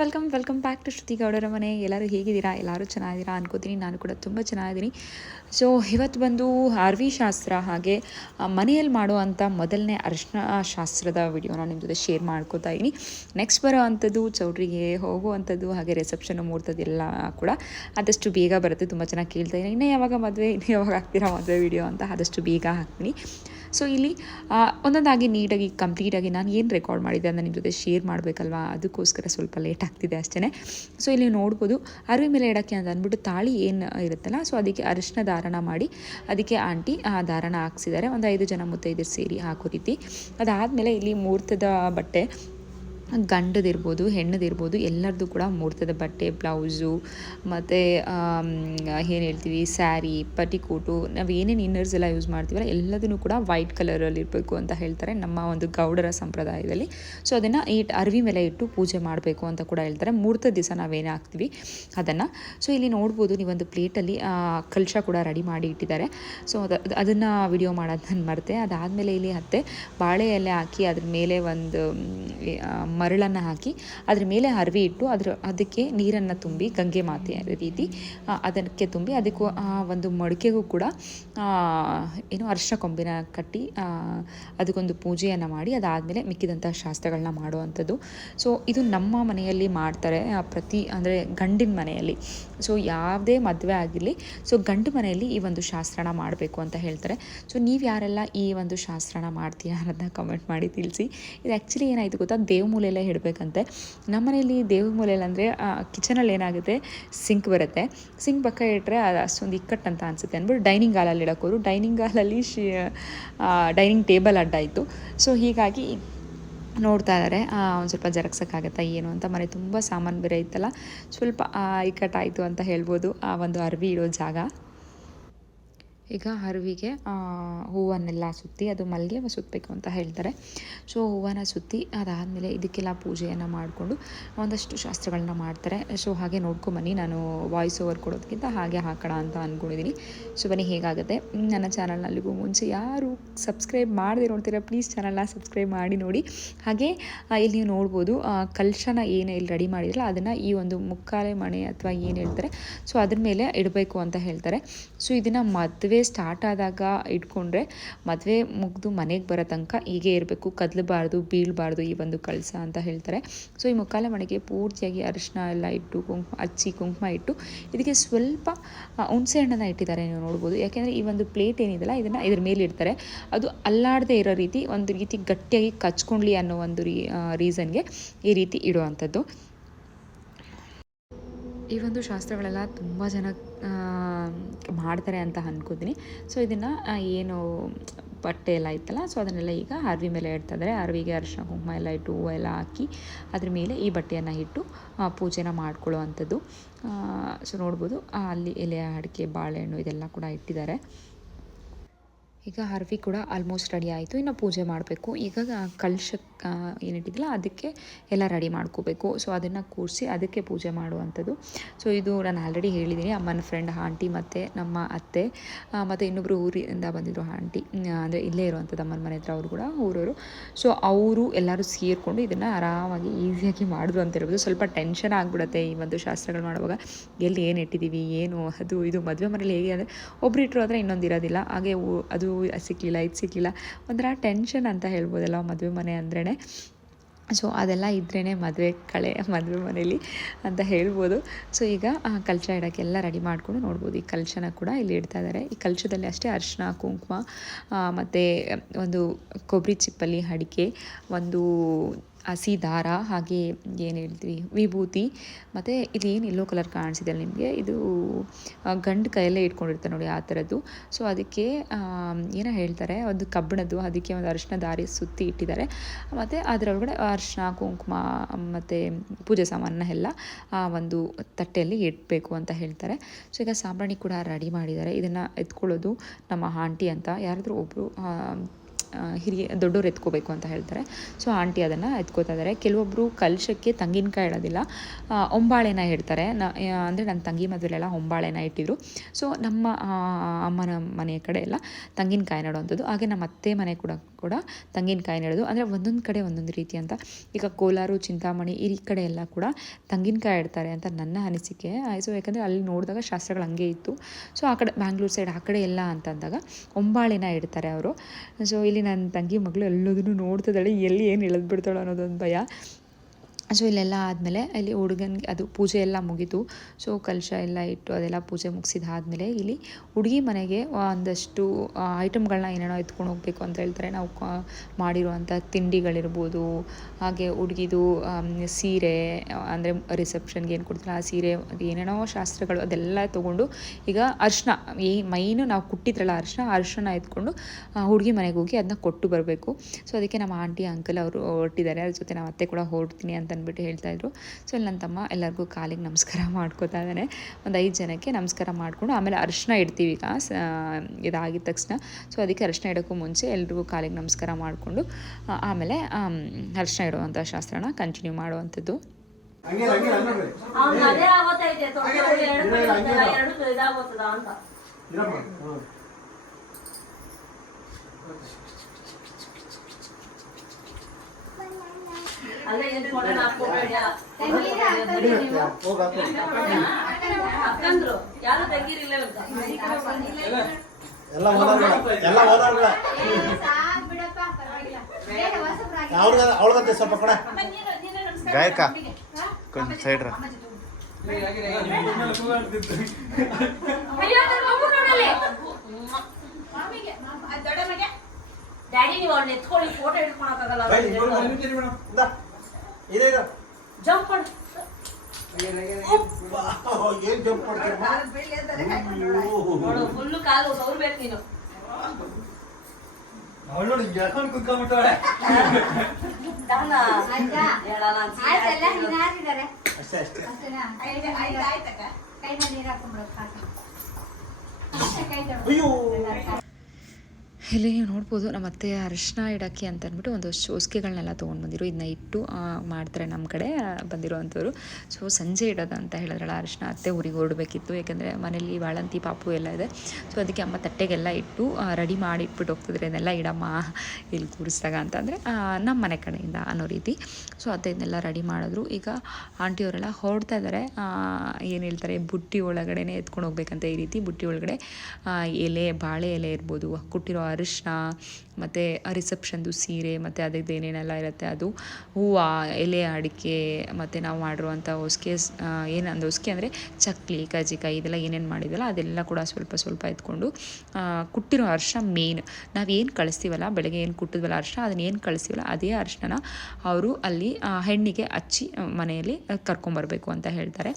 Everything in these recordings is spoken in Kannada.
Welcome welcome back to Shruti ಗೌಡರ ಮನೆ ಎಲ್ಲರೂ ಹೇಗಿದ್ದೀರಾ? ಎಲ್ಲರೂ ಚೆನ್ನಾಗಿದ್ದೀರಾ ಅನ್ಕೋತೀನಿ. ನಾನು ಕೂಡ ತುಂಬ ಚೆನ್ನಾಗಿದ್ದೀನಿ. ಸೊ ಇವತ್ತು ಬಂದು ಅರ್ವಿ ಶಾಸ್ತ್ರ ಹಾಗೆ ಮನೆಯಲ್ಲಿ ಮಾಡುವಂಥ ಮೊದಲನೇ ಅರಿಶಿನ ಶಾಸ್ತ್ರದ ವಿಡಿಯೋನ ನಿಮ್ಮ ಜೊತೆ ಶೇರ್ ಮಾಡ್ಕೋತಾ ಇದ್ದೀನಿ ನೆಕ್ಸ್ಟ್ ಬರೋ ಅಂಥದ್ದು ಚೌಟ್ರಿಗೆ ಹೋಗುವಂಥದ್ದು ಹಾಗೆ ರಿಸೆಪ್ಷನ್ ಮೂರ್ತದೆಲ್ಲ ಕೂಡ ಆದಷ್ಟು ಬೇಗ ಬರುತ್ತೆ. ತುಂಬ ಚೆನ್ನಾಗಿ ಕೇಳ್ತಾ ಇದ್ದೀನಿ ಇನ್ನೂ ಯಾವಾಗ ಮದುವೆ, ಇನ್ನೂ ಯಾವಾಗ ಹಾಕ್ತೀರಾ ಮದುವೆ ವಿಡಿಯೋ ಅಂತ ಆದಷ್ಟು ಬೇಗ ಹಾಕ್ತೀನಿ. ಸೊ ಇಲ್ಲಿ ಒಂದೊಂದಾಗಿ ನೀಟಾಗಿ, ಕಂಪ್ಲೀಟಾಗಿ ನಾನು ಏನು ರೆಕಾರ್ಡ್ ಮಾಡಿದ್ದೆ ಅಂತ ನಿಮ್ಮ ಜೊತೆ ಶೇರ್ ಮಾಡಬೇಕಲ್ವಾ? ಅದಕ್ಕೋಸ್ಕರ ಸ್ವಲ್ಪ ಲೇಟ್ ಆಗ್ತಿದೆ ಅಷ್ಟೇ ಸೊ ಇಲ್ಲಿ ನೋಡ್ಬೋದು, ಅರಿವಿ ಮೇಲೆ ಇಡೋಕ್ಕೆ ಅಂತ ಅಂದ್ಬಿಟ್ಟು ತಾಳಿ ಏನು ಇರುತ್ತಲ್ಲ? ಸೊ ಅದಕ್ಕೆ ಅರಿಶಿನ ಧಾರಣ ಮಾಡಿ, ಅದಕ್ಕೆ ಆಂಟಿ, ಆ, ಧಾರಣ ಹಾಕ್ಸಿದ್ದಾರೆ. ಒಂದು ಐದು ಜನ ಮುತ್ತೈದರು ಸೇರಿ ಹಾಕೋ ರೀತಿ. ಅದಾದಮೇಲೆ ಇಲ್ಲಿ ಮುಹೂರ್ತದ ಬಟ್ಟೆ ಗಂಡದಿರ್ಬೋದು, ಹೆಣ್ಣದಿರ್ಬೋದು ಎಲ್ಲರದ್ದು ಕೂಡ ಮುಹೂರ್ತದ ಬಟ್ಟೆ, ಬ್ಲೌಸು, ಮತ್ತು ಏನು ಹೇಳ್ತೀವಿ, ಸ್ಯಾರಿ, ಪಟಿಕೋಟು, ನಾವು ಏನೇನು ಇನ್ನರ್ಸ್ ಎಲ್ಲ ಯೂಸ್ ಮಾಡ್ತೀವಲ್ಲ, ಎಲ್ಲದನ್ನು ಕೂಡ ವೈಟ್ ಕಲರಲ್ಲಿ ಇರಬೇಕು ಅಂತ ಹೇಳ್ತಾರೆ ನಮ್ಮ ಒಂದು ಗೌಡರ ಸಂಪ್ರದಾಯದಲ್ಲಿ. ಸೊ ಅದನ್ನು ಈ ಅರಿವಿ ಮೇಲೆ ಇಟ್ಟು ಪೂಜೆ ಮಾಡಬೇಕು ಅಂತ ಕೂಡ ಹೇಳ್ತಾರೆ. ಮೂರ್ತ ದಿವಸ ನಾವೇನು ಹಾಕ್ತೀವಿ ಅದನ್ನು. ಸೊ ಇಲ್ಲಿ ನೋಡ್ಬೋದು ನೀವೊಂದು ಪ್ಲೇಟಲ್ಲಿ ಕಲಶ ಕೂಡ ರೆಡಿ ಮಾಡಿ ಇಟ್ಟಿದ್ದಾರೆ. ಸೊ ಅದು ಅದನ್ನು ವಿಡಿಯೋ ಮಾಡೋದು ನಾನು ಮರೆತೆ. ಅದಾದಮೇಲೆ ಇಲ್ಲಿ ಹತ್ತೆ ಬಾಳೆ ಎಲೆ ಹಾಕಿ ಅದ್ರ ಮೇಲೆ ಒಂದು ಮರಳನ್ನು ಹಾಕಿ ಅದ್ರ ಮೇಲೆ ಅರಿವೆ ಇಟ್ಟು ಅದ್ರ ಅದಕ್ಕೆ ನೀರನ್ನು ತುಂಬಿ ಗಂಗೆ ಮಾತೆ ರೀತಿ ಅದಕ್ಕೆ ತುಂಬಿ ಅದಕ್ಕೂ ಒಂದು ಮಡಿಕೆಗೂ ಕೂಡ ಏನು ಅರ್ಶ ಕೊಂಬಿನ ಕಟ್ಟಿ ಅದಕ್ಕೊಂದು ಪೂಜೆಯನ್ನು ಮಾಡಿ ಅದಾದಮೇಲೆ ಮಿಕ್ಕಿದಂಥ ಶಾಸ್ತ್ರಗಳನ್ನ ಮಾಡುವಂಥದ್ದು. ಸೊ ಇದು ನಮ್ಮ ಮನೆಯಲ್ಲಿ ಮಾಡ್ತಾರೆ ಪ್ರತಿ, ಅಂದರೆ ಗಂಡಿನ ಮನೆಯಲ್ಲಿ. ಸೊ ಯಾವುದೇ ಮದುವೆ ಆಗಿರಲಿ ಸೊ ಗಂಡು ಮನೆಯಲ್ಲಿ ಈ ಒಂದು ಶಾಸ್ತ್ರಣ ಮಾಡಬೇಕು ಅಂತ ಹೇಳ್ತಾರೆ. ಸೊ ನೀವು ಯಾರೆಲ್ಲ ಈ ಒಂದು ಶಾಸ್ತ್ರಣ ಮಾಡ್ತೀಯ ಅನ್ನೋದನ್ನ ಕಮೆಂಟ್ ಮಾಡಿ ತಿಳಿಸಿ. ಇದು ಆ್ಯಕ್ಚುಲಿ ಏನಾಯಿತು ಗೊತ್ತಾ? ದೇವ ಮೂಲೆಯಲ್ಲೇ ಇಡಬೇಕಂತೆ. ನಮ್ಮ ಮನೆಯಲ್ಲಿ ದೇವ ಮೂಲೆಯಲ್ಲಿ ಅಂದರೆ ಕಿಚನಲ್ಲಿ ಏನಾಗುತ್ತೆ? ಸಿಂಕ್ ಬರುತ್ತೆ. ಸಿಂಕ್ ಪಕ್ಕ ಇಟ್ಟರೆ ಅದು ಅಷ್ಟೊಂದು ಇಕ್ಕಟ್ಟು ಅಂತ ಅನಿಸುತ್ತೆ ಅಂದ್ಬಿಟ್ಟು ಡೈನಿಂಗ್ ಹಾಲಲ್ಲಿ ಇಡೋಕ್ಕೋರು ಡೈನಿಂಗ್ ಹಾಲಲ್ಲಿ ಶಿ ಡೈನಿಂಗ್ ಟೇಬಲ್ ಅಡ್ಡ ಸೊ ಹೀಗಾಗಿ ನೋಡ್ತಾ ಇದ್ದಾರೆ ಒಂದು ಸ್ವಲ್ಪ ಜರಗ್ಸೋಕ್ಕಾಗತ್ತಾ ಏನು ಅಂತ ಮನೆ ತುಂಬ ಸಾಮಾನು ಬೇರೆ ಇತ್ತಲ್ಲ. ಸ್ವಲ್ಪ ಇಕ್ಕಟ್ಟಾಯಿತು ಅಂತ ಹೇಳ್ಬೋದು. ಆ, ಒಂದು ಅರ್ವಿ ಇಡೋ ಜಾಗ. ಈಗ ಹರಿವಿಗೆ ಹೂವನ್ನೆಲ್ಲ ಸುತ್ತಿ ಅದು ಮಲ್ಲಿಗೆ ಸುತ್ತಬೇಕು ಅಂತ ಹೇಳ್ತಾರೆ. ಸೊ ಹೂವನ್ನ ಸುತ್ತಿ ಅದಾದಮೇಲೆ ಇದಕ್ಕೆಲ್ಲ ಪೂಜೆಯನ್ನು ಮಾಡಿಕೊಂಡು ಒಂದಷ್ಟು ಶಾಸ್ತ್ರಗಳನ್ನ ಮಾಡ್ತಾರೆ. ಸೊ ಹಾಗೆ ನೋಡ್ಕೊಂಬನ್ನಿ ನಾನು ವಾಯ್ಸ್ ಓವರ್ ಕೊಡೋದಕ್ಕಿಂತ ಹಾಗೆ ಹಾಕೋಣ ಅಂತ ಅಂದ್ಕೊಂಡಿದ್ದೀನಿ ಸೊ ಬನ್ನಿ, ಹೇಗಾಗುತ್ತೆ? ನನ್ನ ಚಾನಲ್ನಲ್ಲಿಗೂ ಮುಂಚೆ ಯಾರು ಸಬ್ಸ್ಕ್ರೈಬ್ ಮಾಡದೆ ನೋಡ್ತೀರಾ ಪ್ಲೀಸ್ ಚಾನಲ್ನ ಸಬ್ಸ್ಕ್ರೈಬ್ ಮಾಡಿ ನೋಡಿ. ಹಾಗೆ ಇಲ್ಲಿ ನೀವು ನೋಡ್ಬೋದು ಕಲಶನ ಏನು ಇಲ್ಲಿ ರೆಡಿ ಮಾಡಿದ್ರಲ್ಲ, ಅದನ್ನು ಈ ಒಂದು ಮುಕ್ಕಾಲೆ ಮಣೆ ಅಥವಾ ಏನು ಹೇಳ್ತಾರೆ? ಸೊ ಅದ್ರ ಮೇಲೆ ಇಡಬೇಕು ಅಂತ ಹೇಳ್ತಾರೆ. ಸೊ ಇದನ್ನು ಮದುವೆ ಸ್ಟಾರ್ಟ್ ಆದಾಗ ಇಟ್ಕೊಂಡ್ರೆ ಮದುವೆ ಮುಗಿದು ಮನೆಗೆ ಬರೋ ತನಕ ಹೀಗೆ ಇರಬೇಕು, ಕದಲಬಾರ್ದು, ಬೀಳಬಾರ್ದು ಈ ಒಂದು ಕಳಸ ಅಂತ ಹೇಳ್ತಾರೆ. ಸೊ ಈ ಮುಕ್ಕಾಲ ಮನೆಗೆ ಪೂರ್ತಿಯಾಗಿ ಅರಿಶಿನ ಎಲ್ಲ ಇಟ್ಟು, ಕುಂಕುಮ ಹಚ್ಚಿ ಕುಂಕುಮ ಇಟ್ಟು, ಇದಕ್ಕೆ ಸ್ವಲ್ಪ ಹುಣಸೆ ಹಣ್ಣನ್ನು ಇಟ್ಟಿದ್ದಾರೆ ನೀವು ನೋಡ್ಬೋದು. ಯಾಕೆಂದರೆ ಈ ಒಂದು ಪ್ಲೇಟ್ ಏನಿದೆಯಲ್ಲ, ಇದನ್ನು ಇದ್ರ ಮೇಲೆ ಇಡ್ತಾರೆ. ಅದು ಅಲ್ಲಾಡದೆ ಇರೋ ರೀತಿ, ಒಂದು ರೀತಿ ಗಟ್ಟಿಯಾಗಿ ಕಚ್ಕೊಳ್ಳಿ ಅನ್ನೋ ಒಂದು ರೀ ರೀಸನ್ಗೆ ಈ ರೀತಿ ಇಡುವಂಥದ್ದು. ಈ ಒಂದು ಶಾಸ್ತ್ರಗಳೆಲ್ಲ ತುಂಬ ಜನ ಮಾಡ್ತಾರೆ ಅಂತ ಅನ್ಕೋತೀನಿ. ಸೊ ಇದನ್ನು ಏನು ಬಟ್ಟೆ ಎಲ್ಲ ಇತ್ತಲ್ಲ ಸೊ ಅದನ್ನೆಲ್ಲ ಈಗ ಅರ್ವಿ ಮೇಲೆ ಇಡ್ತಾ ಇದ್ದಾರೆ ಅರ್ವಿಗೆ ಅರಿಶಿನ, ಕುಂಕುಮ ಎಲ್ಲ ಇಟ್ಟು ಹೂವು ಎಲ್ಲ ಹಾಕಿ ಅದ್ರ ಮೇಲೆ ಈ ಬಟ್ಟೆಯನ್ನು ಇಟ್ಟು ಪೂಜೆನ ಮಾಡ್ಕೊಳ್ಳೋ ಅಂಥದ್ದು ಸೊ ನೋಡ್ಬೋದು ಅಲ್ಲಿ ಎಲೆ ಅಡಿಕೆ, ಬಾಳೆಹಣ್ಣು ಇದೆಲ್ಲ ಕೂಡ ಇಟ್ಟಿದ್ದಾರೆ. ಈಗ ಅರ್ವಿ ಕೂಡ ಆಲ್ಮೋಸ್ಟ್ ರೆಡಿ ಆಯಿತು. ಇನ್ನು ಪೂಜೆ ಮಾಡಬೇಕು. ಈಗ ಕಲಶ ಏನಿಟ್ಟಿದ್ದಿಲ್ಲ, ಅದಕ್ಕೆ ಎಲ್ಲ ರೆಡಿ ಮಾಡ್ಕೋಬೇಕು. ಸೊ ಅದನ್ನು ಕೂರಿಸಿ ಅದಕ್ಕೆ ಪೂಜೆ ಮಾಡುವಂಥದ್ದು. ಸೊ ಇದು ನಾನು ಆಲ್ರೆಡಿ ಹೇಳಿದ್ದೀನಿ ಅಮ್ಮನ ಫ್ರೆಂಡ್ ಆಂಟಿ ಮತ್ತು ನಮ್ಮ ಅತ್ತೆ ಮತ್ತು ಇನ್ನೊಬ್ಬರು ಊರಿಂದ ಬಂದಿದ್ದರು ಆಂಟಿ. ಅಂದರೆ ಇಲ್ಲೇ ಇರುವಂಥದ್ದು ಅಮ್ಮನ ಮನೆ ಹತ್ರ ಅವರು ಕೂಡ, ಊರವರು. ಸೊ ಅವರು ಎಲ್ಲರೂ ಸೇರಿಕೊಂಡು ಇದನ್ನು ಆರಾಮಾಗಿ ಈಸಿಯಾಗಿ ಮಾಡಿದ್ರು ಅಂತ ಹೇಳ್ಬೋದು. ಸ್ವಲ್ಪ ಟೆನ್ಷನ್ ಆಗಿಬಿಡುತ್ತೆ ಈ ಒಂದು ಶಾಸ್ತ್ರಗಳು ಮಾಡುವಾಗ. ಎಲ್ಲಿ ಏನು ಇಟ್ಟಿದ್ದೀವಿ ಏನು, ಅದು, ಇದು ಮದುವೆ ಮನೇಲಿ ಹೇಗೆ, ಅಂದರೆ ಒಬ್ರು ಇಟ್ಟರು ಆದರೆ ಇನ್ನೊಂದು ಇರೋದಿಲ್ಲ. ಹಾಗೆ ಅದು ಸಿಕ್ಕಲಿಲ್ಲ ಇದು ಸಿಕ್ಕಲಿಲ್ಲ ಒಂಥರ ಟೆನ್ಷನ್ ಅಂತ ಹೇಳ್ಬೋದಲ್ಲ ಮದುವೆ ಮನೆ ಅಂದ್ರೇ ಸೊ ಅದೆಲ್ಲ ಇದ್ರೇ ಮದುವೆ ಕಳೆ, ಮದುವೆ ಮನೇಲಿ ಅಂತ ಹೇಳ್ಬೋದು. ಸೊ ಈಗ ಕಲ್ಚ ಇಡೋಕ್ಕೆಲ್ಲ ರೆಡಿ ಮಾಡಿಕೊಂಡು ನೋಡ್ಬೋದು. ಈ ಕಲ್ಚನ ಕೂಡ ಇಲ್ಲಿ ಇಡ್ತಾ ಇದ್ದಾರೆ ಈ ಕಲ್ಚದಲ್ಲಿ ಅಷ್ಟೇ ಅರಿಶಿನ ಕುಂಕುಮ ಮತ್ತು ಒಂದು ಕೊಬ್ಬರಿ ಚಿಪ್ಪಲ್ಲಿ ಅಡಿಕೆ, ಒಂದು ಹಸಿ ದಾರ, ಹಾಗೆ ಏನು ಹೇಳ್ತೀವಿ, ವಿಭೂತಿ. ಮತ್ತು ಇದೇನು ಎಲ್ಲೋ ಕಲರ್ ಕಾಣಿಸಿದೆ ನಿಮಗೆ. ಇದು ಗಂಡು ಕೈಯಲ್ಲೇ ಇಟ್ಕೊಂಡಿರ್ತಾರೆ ನೋಡಿ ಆ ಥರದ್ದು ಸೊ ಅದಕ್ಕೆ ಏನೋ ಹೇಳ್ತಾರೆ, ಒಂದು ಕಬ್ಬಣದ್ದು, ಅದಕ್ಕೆ ಒಂದು ಅರಿಶಿನ ದಾರಿ ಸುತ್ತಿ ಇಟ್ಟಿದ್ದಾರೆ. ಮತ್ತು ಅದರೊಳಗಡೆ ಅರಿಶಿನ, ಕುಂಕುಮ, ಮತ್ತು ಪೂಜೆ ಸಾಮಾನನ್ನ ಎಲ್ಲ, ಆ, ಒಂದು ತಟ್ಟೆಯಲ್ಲಿ ಇಡಬೇಕು ಅಂತ ಹೇಳ್ತಾರೆ. ಸೊ ಈಗ ಸಾಂಬ್ರಾಣಿ ಕೂಡ ರೆಡಿ ಮಾಡಿದ್ದಾರೆ. ಇದನ್ನು ಎತ್ಕೊಳ್ಳೋದು ನಮ್ಮ ಆಂಟಿ ಅಂತ. ಯಾರಾದರೂ ಒಬ್ಬರು ಹಿರಿಯ ದೊಡ್ಡವ್ರು ಎತ್ಕೋಬೇಕು ಅಂತ ಹೇಳ್ತಾರೆ. ಸೊ ಆಂಟಿ ಅದನ್ನು ಎತ್ಕೋತಾ ಇದ್ದಾರೆ ಕೆಲವೊಬ್ಬರು ಕಲಶಕ್ಕೆ ತಂಗಿನಕಾಯಿ ಇಡೋದಿಲ್ಲ. ಒಂಬಾಳೆನ ಇಡ್ತಾರೆ. ನ ಅಂದರೆ ನನ್ನ ತಂಗಿ ಮದುವೆಲೆಲ್ಲ ಒಂಬಾಳೆನ ಇಟ್ಟಿದ್ರು. ಸೊ ನಮ್ಮ ಅಮ್ಮನ ಮನೆಯ ಕಡೆ ಎಲ್ಲ ತಂಗಿನಕಾಯಿ ನೆಡುವಂಥದ್ದು. ಹಾಗೆ ನಮ್ಮ ಅತ್ತೆ ಮನೆ ಕೂಡ ಕೂಡ ತಂಗಿನಕಾಯಿ ನೆಡೋದು. ಅಂದರೆ ಒಂದೊಂದು ಕಡೆ ಒಂದೊಂದು ರೀತಿ ಅಂತ. ಈಗ ಕೋಲಾರು, ಚಿಂತಾಮಣಿ, ಈ ಕಡೆ ಎಲ್ಲ ಕೂಡ ತಂಗಿನಕಾಯಿ ಇಡ್ತಾರೆ ಅಂತ ನನ್ನ ಅನಿಸಿಕೆ. ಸೊ ಯಾಕಂದರೆ ಅಲ್ಲಿ ನೋಡಿದಾಗ ಶಾಸ್ತ್ರಗಳು ಹಂಗೆ ಇತ್ತು. ಸೊ ಆ ಕಡೆ, ಬ್ಯಾಂಗ್ಳೂರು ಸೈಡ್ ಆ ಕಡೆ ಎಲ್ಲ ಅಂತ ಅಂದಾಗ ಒಂಬಾಳೆನ ಇಡ್ತಾರೆ ಅವರು. ಸೊ ಇಲ್ಲಿ ನನ್ನ ತಂಗಿ ಮಗಳು ಎಲ್ಲದನ್ನು ನೋಡ್ತಿದ್ದಾಳೆ ಎಲ್ಲಿ ಏನು ಇಳಿದ್ಬಿಡ್ತಾಳೋ ಅನ್ನೋದೊಂದು ಭಯ. ಸೊ ಇಲ್ಲೆಲ್ಲ ಆದಮೇಲೆ ಇಲ್ಲಿ ಹುಡುಗನಿಗೆ ಅದು ಪೂಜೆ ಎಲ್ಲ ಮುಗೀತು ಸೊ ಕಲಶ ಎಲ್ಲ ಇಟ್ಟು ಅದೆಲ್ಲ ಪೂಜೆ ಮುಗಿಸಿದಾದ್ಮೇಲೆ ಇಲ್ಲಿ ಹುಡುಗಿ ಮನೆಗೆ ಒಂದಷ್ಟು ಐಟಮ್ಗಳನ್ನ ಏನೇನೋ ಎತ್ಕೊಂಡು ಹೋಗಬೇಕು ಅಂತ ಹೇಳ್ತಾರೆ. ನಾವು ಮಾಡಿರುವಂಥ ತಿಂಡಿಗಳಿರ್ಬೋದು, ಹಾಗೆ ಹುಡುಗಿದು ಸೀರೆ, ಅಂದರೆ ರಿಸೆಪ್ಷನ್ಗೆ ಏನು ಕೊಡ್ತಾರೆ ಆ ಸೀರೆ, ಅದು ಏನೇನೋ ಶಾಸ್ತ್ರಗಳು ಅದೆಲ್ಲ ತೊಗೊಂಡು ಈಗ ಅರ್ಶನ, ಈ ಮೈನು ನಾವು ಕುಟ್ಟಿದ್ರಲ್ಲ ಅರ್ಶಿನ ಅರ್ಶಿನ ಎತ್ಕೊಂಡು ಹುಡುಗಿ ಮನೆಗೆ ಹೋಗಿ ಅದನ್ನ ಕೊಟ್ಟು ಬರಬೇಕು. ಸೊ ಅದಕ್ಕೆ ನಮ್ಮ ಆಂಟಿ, ಅಂಕಲ್ ಅವರು ಹೊರಟಿದ್ದಾರೆ. ಅದ್ರ ಜೊತೆ ನಾವು ಅತ್ತೆ ಕೂಡ ಹೊರಡ್ತೀನಿ ಅಂತ ಅಂದ್ಬಿಟ್ಟು ಹೇಳ್ತಾ ಇದ್ರು. ಸೊ ಇಲ್ಲಿ ನನ್ನ ತಮ್ಮ ಎಲ್ಲರಿಗೂ ಕಾಲಿಗೆ ನಮಸ್ಕಾರ ಮಾಡ್ಕೋತಾ ಇದ್ದಾನೆ. ಒಂದು ಐದು ಜನಕ್ಕೆ ನಮಸ್ಕಾರ ಮಾಡಿಕೊಂಡು ಆಮೇಲೆ ಅರಿಶಿನ ಇಡ್ತೀವಿ ಈಗ ಸ ಇದಾಗಿದ ತಕ್ಷಣ. ಸೊ ಅದಕ್ಕೆ ಅರಿಶಿನ ಇಡೋಕ್ಕೂ ಮುಂಚೆ ಎಲ್ರಿಗೂ ಕಾಲಿಗೆ ನಮಸ್ಕಾರ ಮಾಡಿಕೊಂಡು ಆಮೇಲೆ ಅರ್ಶಿನ ಇಡುವಂಥ ಶಾಸ್ತ್ರನ ಕಂಟಿನ್ಯೂ ಮಾಡುವಂಥದ್ದು. ಹಂಗೆ ಹಂಗೆ ಅನ್ನೋದು ಅವ್ನು ಅದೇ ಆಗೋತೈತೆ ತೊಟ್ಟೆ ಹುಳಿ ಎರಡು ಬರ್ತದ, ಎರಡು ಇದಾಗೋತದ ಅಂತ ಇರಮ್ಮ ಹ್ಮ್. ಅಲ್ಲೇ ಎದ್ಕೊಂಡೆ ಹಾಕ್ಕೊಬೇಡ ಹೋಗ್ ಹಾಕು. ಅಕ್ಕಂದ್ರು ಯಾರು ತೆಗೀರಿಲ್ಲ ಅಂತ ಎಲ್ಲ ಓದಾಡ್ಬೇಡ ಸ್ವಲ್ಪ ಕಡೆ. ಗಾಯಕ ಕೊಂಚ ಸೈಡ್ ಡ್ಯಾಡಿ ನೀವು ಅವ್ಳನ್ನ ಎತ್ಕೊಳ್ಳಿ ಫೋಟೋ ಹಿಡ್ಕೊಳಕ್ಕಾಗಲ್ಲ. ಇಂದ. ಜಂಪ್ ಮಾಡಿ. ಏನ್ ಜಂಪ್ ನೋಡು. ಫುಲ್ಲು ಕಾಲು ಸೌರ್ಬೇಕು ನೀನು. ತಾನ ಹೇಳಲ್ಲ ಅಂತ ಅಷ್ಟೇ ಅಷ್ಟೇ. ಅಯ್ಯೋ. ಇಲ್ಲಿ ನೀವು ನೋಡ್ಬೋದು ನಮ್ಮ ಅತ್ತೆ ಅರಿಶಿನ ಇಡೋಕ್ಕೆ ಅಂತ ಅಂದ್ಬಿಟ್ಟು ಒಂದು ಸೋಸ್ಕೆಗಳನ್ನೆಲ್ಲ ತೊಗೊಂಡು ಬಂದಿರು. ಇದನ್ನ ಇಟ್ಟು ಮಾಡ್ತಾರೆ ನಮ್ಮ ಕಡೆ ಬಂದಿರೋವಂಥವ್ರು. ಸೊ ಸಂಜೆ ಇಡೋದು ಅಂತ ಹೇಳಿದ್ರಲ್ಲ ಅರಿಶಿನ ಅತ್ತೆ ಊರಿಗೆ ಹೊರಡಬೇಕಿತ್ತು. ಯಾಕಂದರೆ ಮನೇಲಿ ಬಾಳಂತಿ ಪಾಪು ಎಲ್ಲ ಇದೆ. ಸೊ ಅದಕ್ಕೆ ಅಮ್ಮ ತಟ್ಟೆಗೆಲ್ಲ ಇಟ್ಟು ರೆಡಿ ಮಾಡಿ ಇಟ್ಬಿಟ್ಟು ಹೋಗ್ತಿದ್ರೆ. ಇದನ್ನೆಲ್ಲ ಇಡಮ್ಮ, ಇಲ್ಲಿ ಕೂರಿಸಿದಾಗ ಅಂತಂದರೆ ನಮ್ಮ ಮನೆ ಕಡೆಯಿಂದ ಅನ್ನೋ ರೀತಿ. ಸೊ ಅತ್ತೆ ಇದನ್ನೆಲ್ಲ ರೆಡಿ ಮಾಡಿದ್ರು. ಈಗ ಆಂಟಿಯವರೆಲ್ಲ ಹೊರಡ್ತಾ ಇದ್ದಾರೆ ಏನು ಹೇಳ್ತಾರೆ, ಬುಟ್ಟಿ ಒಳಗಡೆನೆ ಎತ್ಕೊಂಡು ಹೋಗ್ಬೇಕಂತ ಈ ರೀತಿ ಬುಟ್ಟಿ ಒಳಗಡೆ ಎಲೆ, ಬಾಳೆ ಎಲೆ ಇರ್ಬೋದು, ಕೊಟ್ಟಿರೋ ಅರಿಶಿನ, ಮತ್ತು ರಿಸೆಪ್ಷನ್ದು ಸೀರೆ, ಮತ್ತು ಅದಕ್ಕೆ ಏನೇನೆಲ್ಲ ಇರುತ್ತೆ, ಅದು ಹೂವು, ಎಲೆ ಅಡಿಕೆ, ಮತ್ತು ನಾವು ಮಾಡಿರುವಂಥ ಹೊಸ್ಕೆ ಏನಂದು ಹೊಸ್ಕೆ ಅಂದರೆ ಚಕ್ಲಿ ಕಜ್ಜಿಕಾಯಿ ಇದೆಲ್ಲ ಏನೇನು ಮಾಡಿದಲ್ಲ ಅದೆಲ್ಲ ಕೂಡ ಸ್ವಲ್ಪ ಸ್ವಲ್ಪ ಎತ್ಕೊಂಡು ಕುಟ್ಟಿರೋ ಅರ್ಶ ಮೇನ್ ನಾವೇನು ಕಳಿಸ್ತೀವಲ್ಲ, ಬೆಳಗ್ಗೆ ಏನು ಕುಟ್ಟಿದ್ವಲ್ಲ ಅರ್ಶ ಅದನ್ನ ಏನು ಕಳಿಸ್ತೀವಲ್ಲ, ಅದೇ ಅರ್ಶನ ಅವರು ಅಲ್ಲಿ ಹೆಣ್ಣಿಗೆ ಹಚ್ಚಿ ಮನೆಯಲ್ಲಿ ಕರ್ಕೊಂಬರಬೇಕು ಅಂತ ಹೇಳ್ತಾರೆ.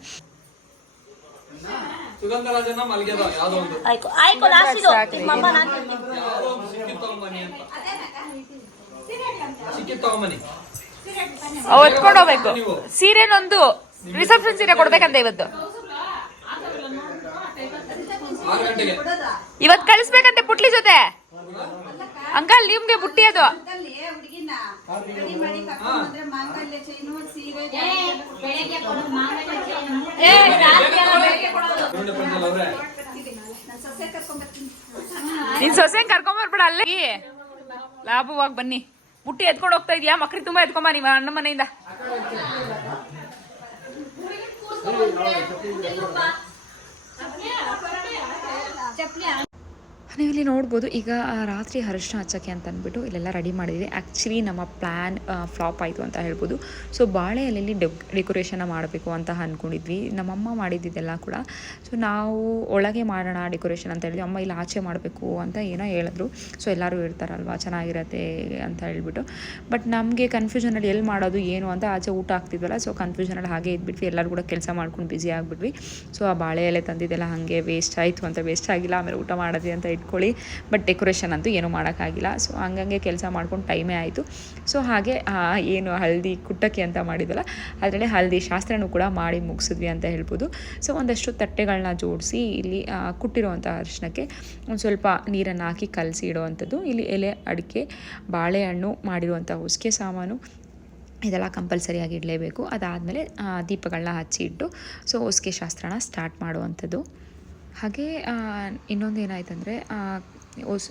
ಸುಗಂಧರಾಜನ ಮಲ್ಗೆದ ಯಾವ್ದೋ ಒಂದು. ಆಯ್ತು ಆಯ್ತು ಲಾಸ್ಟ್ ಇದು. ನಿಮ್ಮಮ್ಮ ನಾನು ಯಾವ್ದೋ ಒಂದು ಸಿಕ್ಕಿದ್ ತಗೊಂಬನ್ನಿ ಅಂತ. ಸಿಕ್ಕಿದ್ ತಗೊಂಬನ್ನಿ. ಎತ್ಕೊಂಡು ಹೋಗ್ಬೇಕು. ಸೀರೆನೊಂದು ರಿಸೆಪ್ಷನ್ ಸೀರೆ ಕೊಡ್ಬೇಕಂತ ಇವತ್ತು. ಇವತ್ ಕಳಿಸ್ಬೇಕಂತೆ ಪುಟ್ಲಿ ಜೊತೆ. ಅಂಕಲ್ ನಿಮ್ಗೆ ಬುಟ್ಟಿ ಅದು. ನಿನ್. ಸೊಸೆ ಕರ್ಕೊಂಬರ್ಬೇಡ ಅಲ್ಲಿ? ಲಾಭವಾಗಿ ಬನ್ನಿ. ಬುಟ್ಟಿ ಎತ್ಕೊಂಡು ಹೋಗ್ತಾ ಇದೀಯಾ? ಮಕ್ಳಿಗೆ ತುಂಬಾ ಎತ್ಕೊಂಬ ನೀವ ಅಣ್ಣ ಮನೆಯಿಂದ. ನೀವಿಲ್ಲಿ ನೋಡ್ಬೋದು, ಈಗ ರಾತ್ರಿ ಅರಿಶಿನ ಹಚ್ಚೋಕ್ಕೆ ಅಂತ ಅಂದ್ಬಿಟ್ಟು ಇಲ್ಲೆಲ್ಲ ರೆಡಿ ಮಾಡಿದ್ವಿ. ಆ್ಯಕ್ಚುಲಿ ನಮ್ಮ ಪ್ಲ್ಯಾನ್ ಫ್ಲಾಪ್ ಆಯಿತು ಅಂತ ಹೇಳ್ಬೋದು. ಸೊ ಬಾಳೆ ಎಲೆಯಲ್ಲಿ ಡೆಕ್ ಡೆಕೋರೇಷನ್ನ ಮಾಡಬೇಕು ಅಂತ ಅಂದ್ಕೊಂಡಿದ್ವಿ ನಮ್ಮಮ್ಮ ಮಾಡಿದ್ದಿದ್ದೆಲ್ಲ ಕೂಡ. ಸೊ ನಾವು ಒಳಗೆ ಮಾಡೋಣ ಡೆಕೋರೇಷನ್ ಅಂತ ಹೇಳಿದ್ವಿ. ಅಮ್ಮ ಇಲ್ಲಿ, ಆಚೆ ಮಾಡಬೇಕು ಅಂತ ಏನೋ ಹೇಳಿದ್ರು. ಸೊ ಎಲ್ಲರೂ ಇರ್ತಾರಲ್ವಾ ಚೆನ್ನಾಗಿರತ್ತೆ ಅಂತ ಹೇಳ್ಬಿಟ್ಟು. ಬಟ್ ನಮಗೆ ಕನ್ಫ್ಯೂಷನಲ್ಲಿ ಎಲ್ಲಿ ಮಾಡೋದು, ಏನು ಅಂತ ಆಚೆ ಊಟ ಆಗ್ತಿದ್ವಲ್ಲ ಸೊ ಕನ್ಫ್ಯೂಷನಲ್ಲಿ ಹಾಗೆ ಇದ್ಬಿಟ್ವಿ. ಎಲ್ಲರೂ ಕೂಡ ಕೆಲಸ ಮಾಡ್ಕೊಂಡು ಬ್ಯುಸಿ ಆಗಿಬಿಟ್ವಿ. ಸೊ ಆ ಬಾಳೆ ಎಲೆ ತಂದಿದ್ದೆಲ್ಲ ಹಾಗೆ ವೇಸ್ಟ್ ಆಯಿತು ಅಂತ ವೇಸ್ಟ್ ಆಗಿಲ್ಲ, ಆಮೇಲೆ ಊಟ ಮಾಡೋದು ಅಂತ ಇಟ್ಕೊಳ್ಳಿ ಬಟ್ ಡೆಕೋರೇಷನ್ ಅಂತೂ ಏನೂ ಮಾಡೋಕ್ಕಾಗಿಲ್ಲ. ಸೊ ಹಂಗಂಗೆ ಕೆಲಸ ಮಾಡ್ಕೊಂಡು ಟೈಮೇ ಆಯಿತು. ಸೊ ಹಾಗೆ ಏನು ಹಳದಿ ಕುಟ್ಟಕ್ಕೆ ಅಂತ ಮಾಡಿದ್ವಲ್ಲ, ಅದರಲ್ಲಿ ಹಳದಿ ಶಾಸ್ತ್ರನೂ ಕೂಡ ಮಾಡಿ ಮುಗಿಸಿದ್ವಿ ಅಂತ ಹೇಳ್ಬೋದು. ಸೊ ಒಂದಷ್ಟು ತಟ್ಟೆಗಳನ್ನ ಜೋಡಿಸಿ ಇಲ್ಲಿ ಕುಟ್ಟಿರುವಂಥ ಅರಿಶಿನಕ್ಕೆ ಒಂದು ಸ್ವಲ್ಪ ನೀರನ್ನು ಹಾಕಿ ಕಲಸಿ ಇಡುವಂಥದ್ದು. ಇಲ್ಲಿ ಎಲೆ, ಅಡಿಕೆ, ಬಾಳೆಹಣ್ಣು ಮಾಡಿರುವಂಥ ಹೊಸಿಗೆ ಸಾಮಾನು ಇದೆಲ್ಲ ಕಂಪಲ್ಸರಿಯಾಗಿ ಇಡಲೇಬೇಕು. ಅದಾದಮೇಲೆ ದೀಪಗಳನ್ನ ಹಚ್ಚಿ ಇಟ್ಟು ಸೊ ಹೊಸಿಗೆ ಶಾಸ್ತ್ರನ ಸ್ಟಾರ್ಟ್ ಮಾಡುವಂಥದ್ದು. ಹಾಗೆ ಇನ್ನೊಂದು ಏನಾಯ್ತಂದರೆ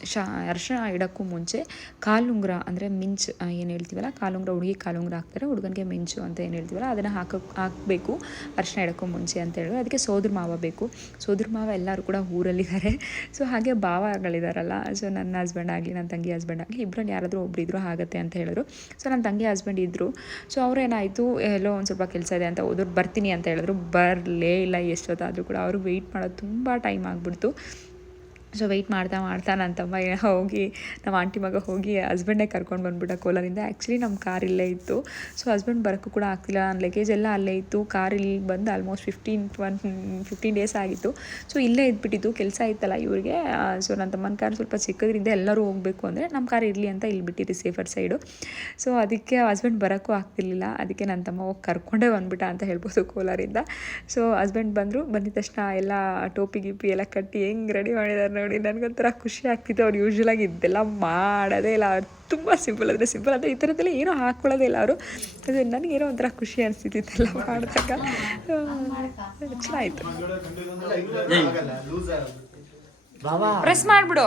ಶಾ ಅರ್ಶಿಣ ಇಡೋಕ್ಕೂ ಮುಂಚೆ ಕಾಲುಂಗ್ರ ಅಂದರೆ ಮಿಂಚ್ ಏನು ಹೇಳ್ತೀವಲ್ಲ, ಕಾಲುಂಗ್ರ, ಹುಡುಗಿ ಕಾಲುಂಗ್ರ ಹಾಕ್ತಾರೆ, ಹುಡುಗನಿಗೆ ಮಿಂಚು ಅಂತ ಏನು ಹೇಳ್ತೀವಲ್ಲ, ಅದನ್ನು ಹಾಕಕ್ಕೆ ಹಾಕಬೇಕು, ಅರ್ಶಿನ ಇಡೋಕ್ಕೂ ಮುಂಚೆ ಅಂತ ಹೇಳಿ. ಅದಕ್ಕೆ ಸೋದ್ರ ಮಾವ ಬೇಕು. ಸೋದ್ರ ಮಾವ ಎಲ್ಲರೂ ಕೂಡ ಊರಲ್ಲಿದ್ದಾರೆ. ಸೊ, ಹಾಗೆ ಭಾವಗಳಿದಾರಲ್ಲ. ಸೊ, ನನ್ನ ಹಸ್ಬೆಂಡ್ ಆಗಲಿ, ನನ್ನ ತಂಗಿ ಹಸ್ಬೆಂಡ್ ಆಗಲಿ ಇಬ್ಬರಲ್ಲಿ ಯಾರಾದರೂ ಒಬ್ರು ಇದ್ದರೂ ಆಗುತ್ತೆ ಅಂತ ಹೇಳಿದ್ರು. ಸೊ, ನನ್ನ ತಂಗಿ ಹಸ್ಬೆಂಡ್ ಇದ್ದರು ಸೊ, ಅವರೇನಾಯಿತು, ಎಲ್ಲೋ ಒಂದು ಸ್ವಲ್ಪ ಕೆಲಸ ಇದೆ ಅಂತ ಹೋದ್ರು ಬರ್ತೀನಿ ಅಂತ ಹೇಳಿದ್ರು. ಬರಲೇ ಇಲ್ಲ ಎಷ್ಟೊತ್ತಾದರೂ ಕೂಡ. ಅವರು ವೆಯ್ಟ್ ಮಾಡೋದು ತುಂಬ ಟೈಮ್ ಆಗಿಬಿಡ್ತು. ಸೊ ವೆಯ್ಟ್ ಮಾಡ್ತಾ ಮಾಡ್ತಾ ನನ್ನ ತಮ್ಮ ಹೋಗಿ ನಮ್ಮ ಆಂಟಿ ಮಗ ಹೋಗಿ ಹಸ್ಬೆಂಡೇ ಕರ್ಕೊಂಡು ಬಂದ್ಬಿಟ್ಟ ಕೋಲಾರಿಂದ. ಆ್ಯಕ್ಚುಲಿ ನಮ್ಮ ಕಾರ್ ಇಲ್ಲೇ ಇತ್ತು. ಸೊ ಹಸ್ಬೆಂಡ್ ಬರೋಕ್ಕೂ ಕೂಡ ಆಗ್ತಿಲ್ಲ. ನನ್ನ ಲಗೇಜ್ ಎಲ್ಲ ಅಲ್ಲೇ ಇತ್ತು. ಕಾರ್ ಇಲ್ಲಿ ಬಂದು almost fifteen one fifteen days ಆಗಿತ್ತು. ಸೊ ಇಲ್ಲೇ ಇದ್ಬಿಟ್ಟಿತ್ತು ಕೆಲಸ ಇತ್ತಲ್ಲ ಇವ್ರಿಗೆ. ಸೊ ನನ್ನ ತಮ್ಮನ ಕಾರ್ ಸ್ವಲ್ಪ ಚಿಕ್ಕದ್ರಿಂದ ಎಲ್ಲರೂ ಹೋಗಬೇಕು ಅಂದರೆ ನಮ್ಮ ಕಾರ್ ಇರಲಿ ಅಂತ ಇಲ್ಲಿ ಬಿಟ್ಟಿರಿ ಸೇಫರ್ ಸೈಡು ಸೊ ಅದಕ್ಕೆ ಹಸ್ಬೆಂಡ್ ಬರೋಕ್ಕೂ ಆಗ್ತಿರ್ಲಿಲ್ಲ. ಅದಕ್ಕೆ ನನ್ನ ತಮ್ಮ ಹೋಗಿ ಕರ್ಕೊಂಡೇ ಬಂದ್ಬಿಟ್ಟ ಅಂತ ಹೇಳ್ಬೋದು ಕೋಲಾರಿಂದ. ಸೊ ಹಸ್ಬೆಂಡ್ ಬಂದರು. ಬಂದಿದ ತಕ್ಷಣ ಎಲ್ಲ ಟೋಪಿ ಗಿಪಿ ಎಲ್ಲ ಕಟ್ಟಿ ಹೆಂಗೆ ರೆಡಿ ಮಾಡಿದ್ದಾರೆ ನೋಡಿ ನನಗೊಂಥರ ಖುಷಿ ಆಗ್ತಿತ್ತು ಅವ್ರು ಯೂಶ್ವಲಾಗಿ ಇದೆಲ್ಲ ಮಾಡೋದೇ ಇಲ್ಲ. ಅವ್ರು ತುಂಬ ಸಿಂಪಲ್ ಅಂದರೆ ಸಿಂಪಲ್ ಅಂದರೆ ಈ ಥರದಲ್ಲಿ ಏನೂ ಹಾಕ್ಕೊಳ್ಳೋದೇ ಇಲ್ಲ ಅವರು. ಅದು ನನಗೇನೋ ಒಂಥರ ಖುಷಿ ಅನಿಸ್ತಿತ್ತಲ್ಲ ಮಾಡಿದಾಗ. ಚೆನ್ನಾಗಿತ್ತು ಪ್ರೆಸ್ ಮಾಡಿಬಿಡು.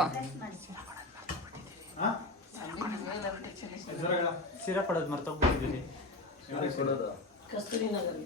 ಸಿರಾ ಕೊಡೋದು ಮರ್ತೋಗ್ಬಿಟ್ಟಿದ್ದೀನಿ. ಕಸ್ತೂರಿ ಘಾಟಿ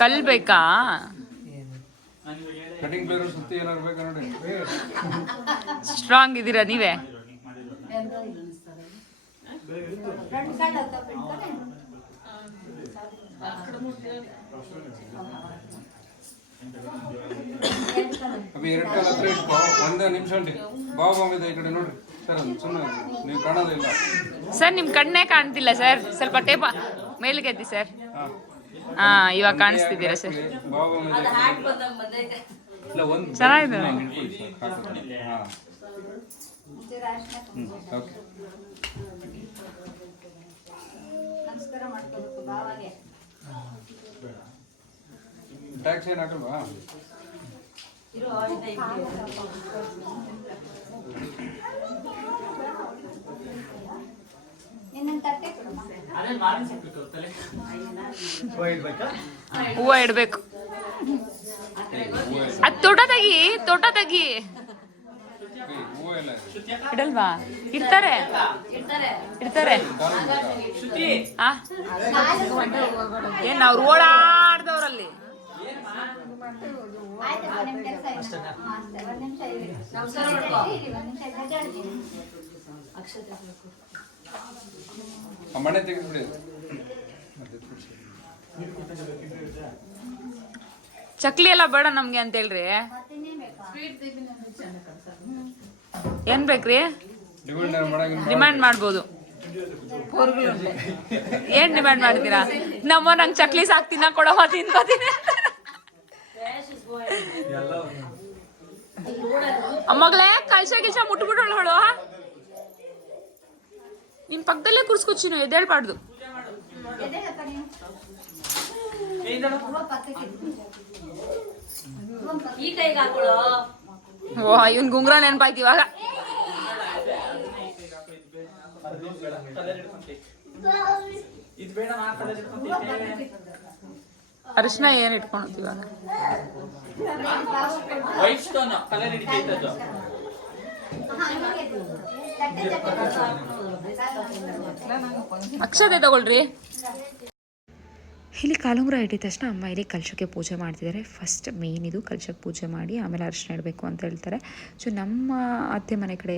ಕಲ್ ಬೇಕಾ ಸ್ಟ್ರಾಂಗ್ ಇದ್ದೀರಾ ನೀವೇ? ಅಭಿ ಎರಡು ಕಾಲ ಹತ್ರ ಇಟ್ಕೋ. ಒಂದೇ ನಿಮಿಷ ಉಂಟು. ಬಾಬಾ ಬಾಮಿದ ಈ ಕಡೆ ನೋಡ್ರಿ. ಸರ್ ಸುಮ್ಮನೆ ನೀವು ಕಾಣೋದಿಲ್ಲ ಸರ್ ನಿಮ್ಮ ಕಣ್ಣೇ ಕಾಣ್ತಿಲ್ಲ ಸರ್. ಸ್ವಲ್ಪ ಟೇಪ ಮೇಲ್ಗೆ ಎದ್ದಿ ಸರ್. ಹಾಂ. ಇವಾಗ ಕಾಣಿಸ್ತಿದ್ದೀರಾ ಸರ್. ಚೆನ್ನಾಗಿದೆ. ಹಾಂ. ಓಕೆ. ನಮಸ್ಕಾರ ಮಾಡ್ಕೋಬೇಕು ಬಾವಾಗೆ. ಟ್ಯಾಕ್ಸ್ ಏನು ಹಾಕಲ್ವಾ ಇರು ಆಯ್ತಾ ಇದ್ದೀವಿ ಇನ್ನೊಂದು ತಟ್ಟೆ ಕೊಡಮ್ಮ ಹೂವು ಇಡ್ಬೇಕು? ಅದ್ ತೋಟ ತೆಗಿ ತೋಟ ತೆಗಿ ಇಡಲ್ವಾ? ಇರ್ತಾರೆ ಇರ್ತಾರೆ ಇರ್ತಾರೆ ಕಾಲು ಆ? ಏನ್ ಅವ್ರು ಓಡಾಡ್ದವ್ರಲ್ಲಿ? ಅಕ್ಷತೆ ಮನೆ ತೆಗೆದ್ಬಿಡಿ ಚಕ್ಲಿ ಎಲ್ಲ ಬೇಡ ನಮ್ಗೆ ಅಂತ ಹೇಳ್ರಿ. ಏನ್ ಬೇಕ್ರಿ? ಡಿಮ್ಯಾಂಡ್ ಮಾಡ್ಬೋದು. ಏನ್ ಡಿಮ್ಯಾಂಡ್ ಮಾಡ್ತೀರಾ ನಮ್ಮ ನಂಗೆ ಚಕ್ಲಿ ಸಾಕ್ ತಿನ್ನ ಕೊಡವ ತಿನ್ಕೋತೀನಿ. ಮಗಳೇ, ಕಳ್ಸ ಗಿಲ್ಸ ಮುಟ್ಬಿಟ್ಟಳು ಹೇಳು ನಿನ್ ಪಕ್ಕದಲ್ಲೇ ಎದ್ದೇಳ್ಬಾರ್ದು ಎದ್ದೇಳಪ್ಪ ನೀವು ಹೂವ ಪಕ್ಕಕ್ಕೆ ಇಡು. ಈ ಕೈಗೆ ಹಾಕೊಳ್ಳೋ ಓ ಇವನ್ ಗುಂಗ್ರ ನೆನ್ಪಾಯ್ತು ಇವಾಗ. ಅರಿಶಿನ ಏನ್ ಇಟ್ಕೊಳತ್ ಇವಾಗ? ವೈಟ್ ಸ್ಟೋನ್ ಕಲರ್ ಹಿಡಿತೈತದು ಹಾ, ಹೀಗೆ ಇಡು. ತಟ್ಟೆ ತಟ್ಟೆ ಕೊಡು. ಅಕ್ಷತೆ ತಗೊಳ್ರಿ ಇಲ್ಲಿ ಕಾಲುಂಗುರ ಇಟ್ಟಿದ ತಕ್ಷಣ ಅಮ್ಮ ಇಲ್ಲಿ ಕಲಶಕ್ಕೆ ಪೂಜೆ ಮಾಡ್ತಿದ್ದಾರೆ. ಫಸ್ಟ್ ಮೇನ್ ಇದು ಕಲಶಕ್ಕೆ ಪೂಜೆ ಮಾಡಿ ಆಮೇಲೆ ಅರಿಶಿನ ಇಡಬೇಕು ಅಂತ ಹೇಳ್ತಾರೆ. ಸೊ ನಮ್ಮ ಅತ್ತೆ ಮನೆ ಕಡೆ